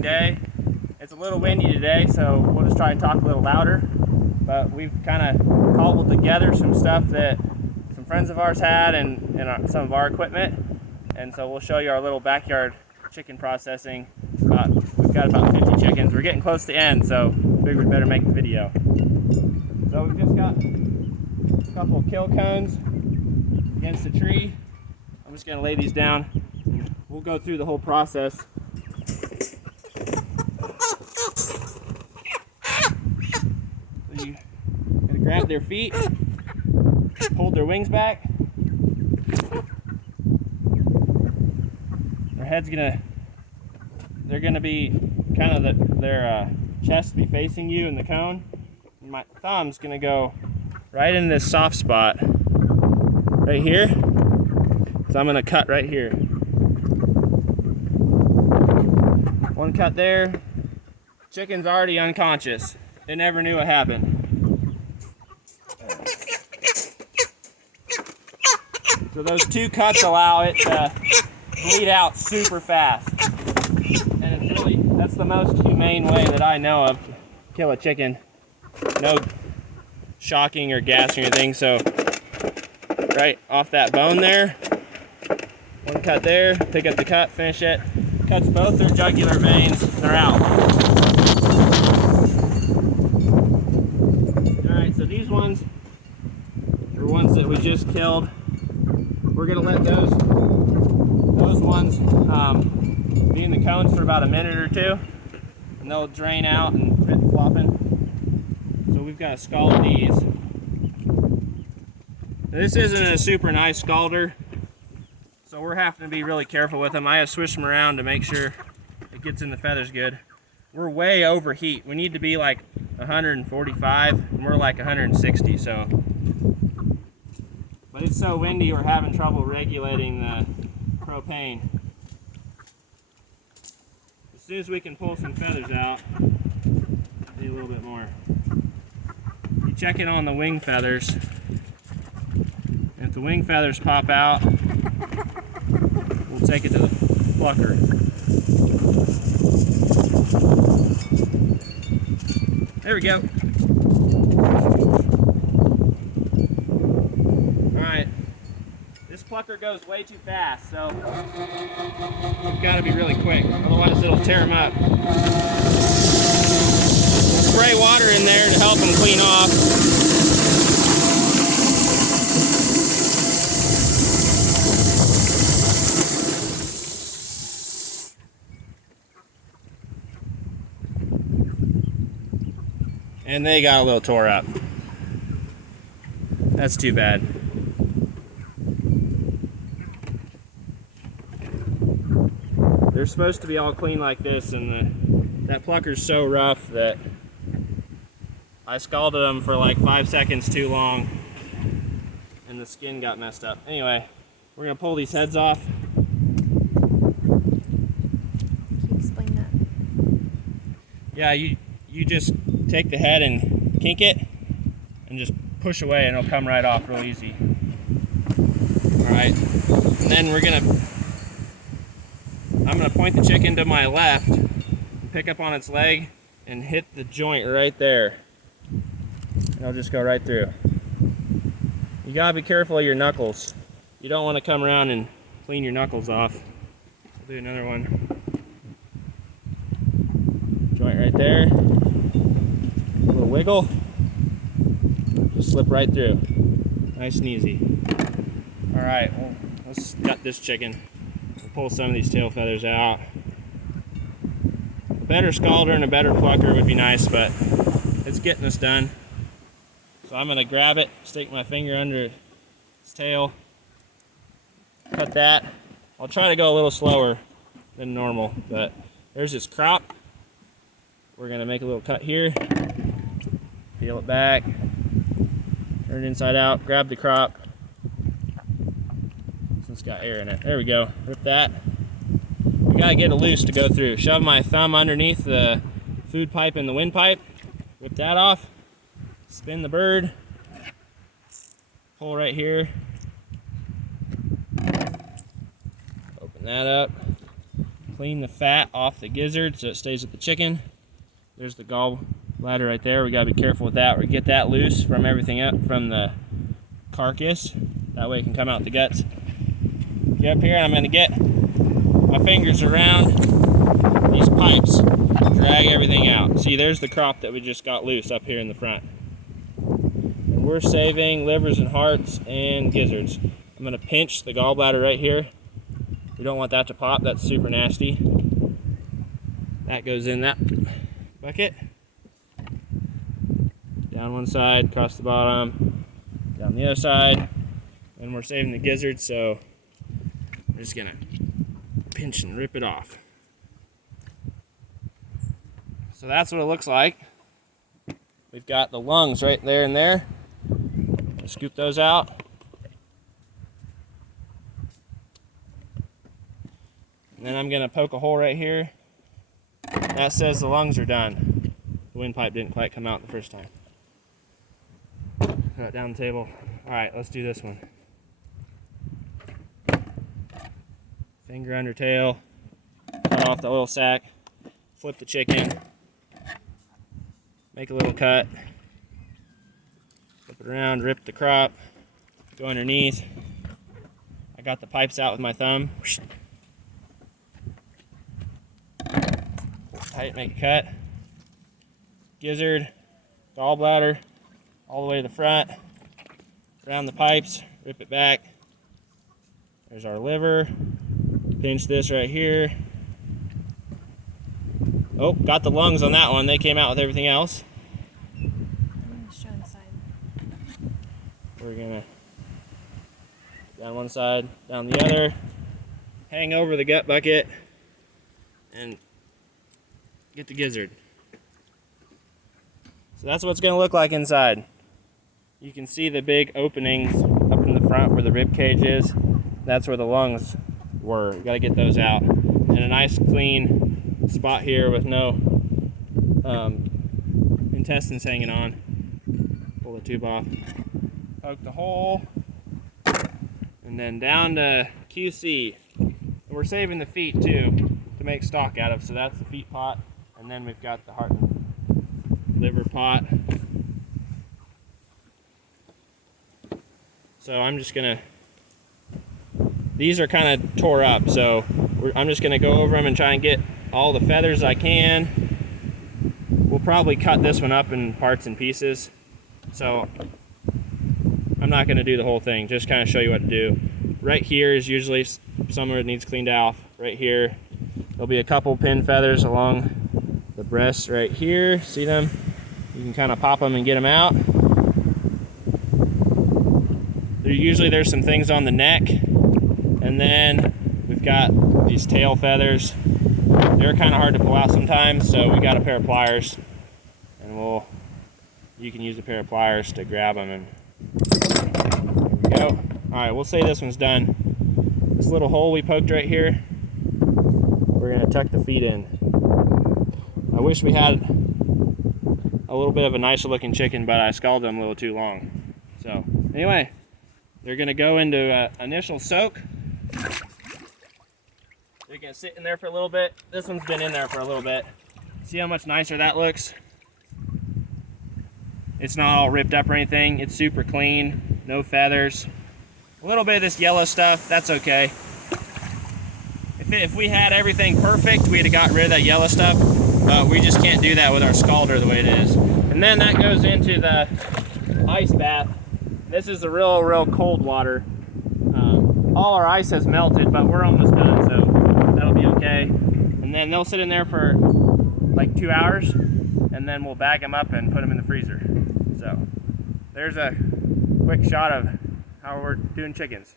amazing day. It's a little windy today, so we'll just try and talk a little louder. But we've kind of cobbled together some stuff that some friends of ours had and some of our equipment. And so we'll show you our little backyard chicken processing. We've got about 50 chickens. We're getting close to the end, so figured we'd better make the video. So we've just got a couple of kill cones against the tree. I'm just gonna lay these down. We'll go through the whole process. So you gotta grab their feet, hold their wings back. Their head's they're gonna be kind of their chest be facing you in the cone. And my thumb's gonna go right in this soft spot right here. So I'm gonna cut right here. One cut there. Chicken's already unconscious. It never knew what happened. So those two cuts allow it to bleed out super fast. And it's really, that's the most humane way that I know of to kill a chicken. No shocking or gas or anything. So right off that bone there. One cut there, pick up the cut, finish it. Cuts both their jugular veins, they're out. Alright, so these ones are ones that we just killed. We're gonna let those ones be in the cones for about a minute or two, and they'll drain out and quit flopping. So we've got to scald these. This isn't a super nice scalder, so we're having to be really careful with them. I have swished them around to make sure it gets in the feathers good. We're way over heat. We need to be like 145, and we're like 160, so. But it's so windy, we're having trouble regulating the propane. As soon as we can pull some feathers out, need a little bit more. You check in on the wing feathers. If the wing feathers pop out, we'll take it to the plucker. There we go. Alright. This plucker goes way too fast, so you've got to be really quick, otherwise it'll tear them up. Spray water in there to help them clean off. And they got a little tore up. That's too bad. They're supposed to be all clean like this, and that plucker's so rough that I scalded them for like 5 seconds too long, and the skin got messed up. Anyway, we're gonna pull these heads off. Can you explain that? Yeah, you just take the head and kink it and just push away and it'll come right off real easy. Alright, and then I'm gonna point the chicken to my left and pick up on its leg and hit the joint right there. And it'll just go right through. You gotta be careful of your knuckles. You don't want to come around and clean your knuckles off. I'll do another one. Joint right there. A little wiggle. Just slip right through. Nice and easy. Alright, well, let's gut this chicken. We'll pull some of these tail feathers out. A better scalder and a better plucker would be nice, but it's getting us done. So I'm going to grab it, stick my finger under its tail, cut that. I'll try to go a little slower than normal, but there's this crop. We're going to make a little cut here, peel it back, turn it inside out, grab the crop. It's got air in it. There we go. Rip that. You gotta get it loose to go through. Shove my thumb underneath the food pipe and the windpipe. Rip that off. Spin the bird. Pull right here. Open that up. clean the fat off the gizzard so it stays with the chicken. There's the gallbladder right there. We gotta be careful with that. We get that loose from everything up from the carcass. That way it can come out the guts. Get up here and I'm gonna get my fingers around these pipes, drag everything out. See, there's the crop that we just got loose up here in the front. And we're saving livers and hearts and gizzards. I'm gonna pinch the gallbladder right here. We don't want that to pop, that's super nasty. That goes in that bucket. Down one side, across the bottom, down the other side. And we're saving the gizzards, so we're just gonna pinch and rip it off. So that's what it looks like. We've got the lungs right there and there. I'll scoop those out. And then I'm gonna poke a hole right here. That says the lungs are done. The windpipe didn't quite come out the first time. Put it down the table. All right, let's do this one. Finger under tail, cut off the little sack, flip the chicken, make a little cut, flip it around, rip the crop, go underneath. I got the pipes out with my thumb. Tight, make a cut. Gizzard, gallbladder, all the way to the front, around the pipes, rip it back. There's our liver. Pinch this right here. Oh, got the lungs on that one. They came out with everything else. I'm gonna show inside. We're gonna down one side, down the other, hang over the gut bucket, and get the gizzard. So that's what it's gonna look like inside. You can see the big openings up in the front where the rib cage is. That's where the lungs were. You gotta get those out. And a nice clean spot here with no intestines hanging on. Pull the tube off. Poke the hole. And then down to QC. And we're saving the feet too to make stock out of. So that's the feet pot. And then we've got the heart and liver pot. So I'm just gonna, these are kind of tore up, so I'm just gonna go over them and try and get all the feathers I can. We'll probably cut this one up in parts and pieces. So I'm not gonna do the whole thing, just kind of show you what to do. Right here is usually somewhere that needs cleaned off. Right here, there'll be a couple pin feathers along the breasts right here. See them? You can kind of pop them and get them out. Usually there's some things on the neck, and then we've got these tail feathers. They're kind of hard to pull out sometimes, so we got a pair of pliers, and you can use a pair of pliers to grab them. And there we go. All right, we'll say this one's done. This little hole we poked right here, we're gonna tuck the feet in. I wish we had a little bit of a nicer looking chicken, but I scalded them a little too long. So anyway, they're gonna go into initial soak. They're gonna sit in there for a little bit. This one's been in there for a little bit. See how much nicer that looks? It's not all ripped up or anything. It's super clean, no feathers. A little bit of this yellow stuff, that's okay. If we had everything perfect, we'd have got rid of that yellow stuff, but we just can't do that with our scalder the way it is. And then that goes into the ice bath. This is the real cold water. All our ice has melted, but we're almost done, so that'll be okay. And then they'll sit in there for like 2 hours, and then we'll bag them up and put them in the freezer. So there's a quick shot of how we're doing chickens.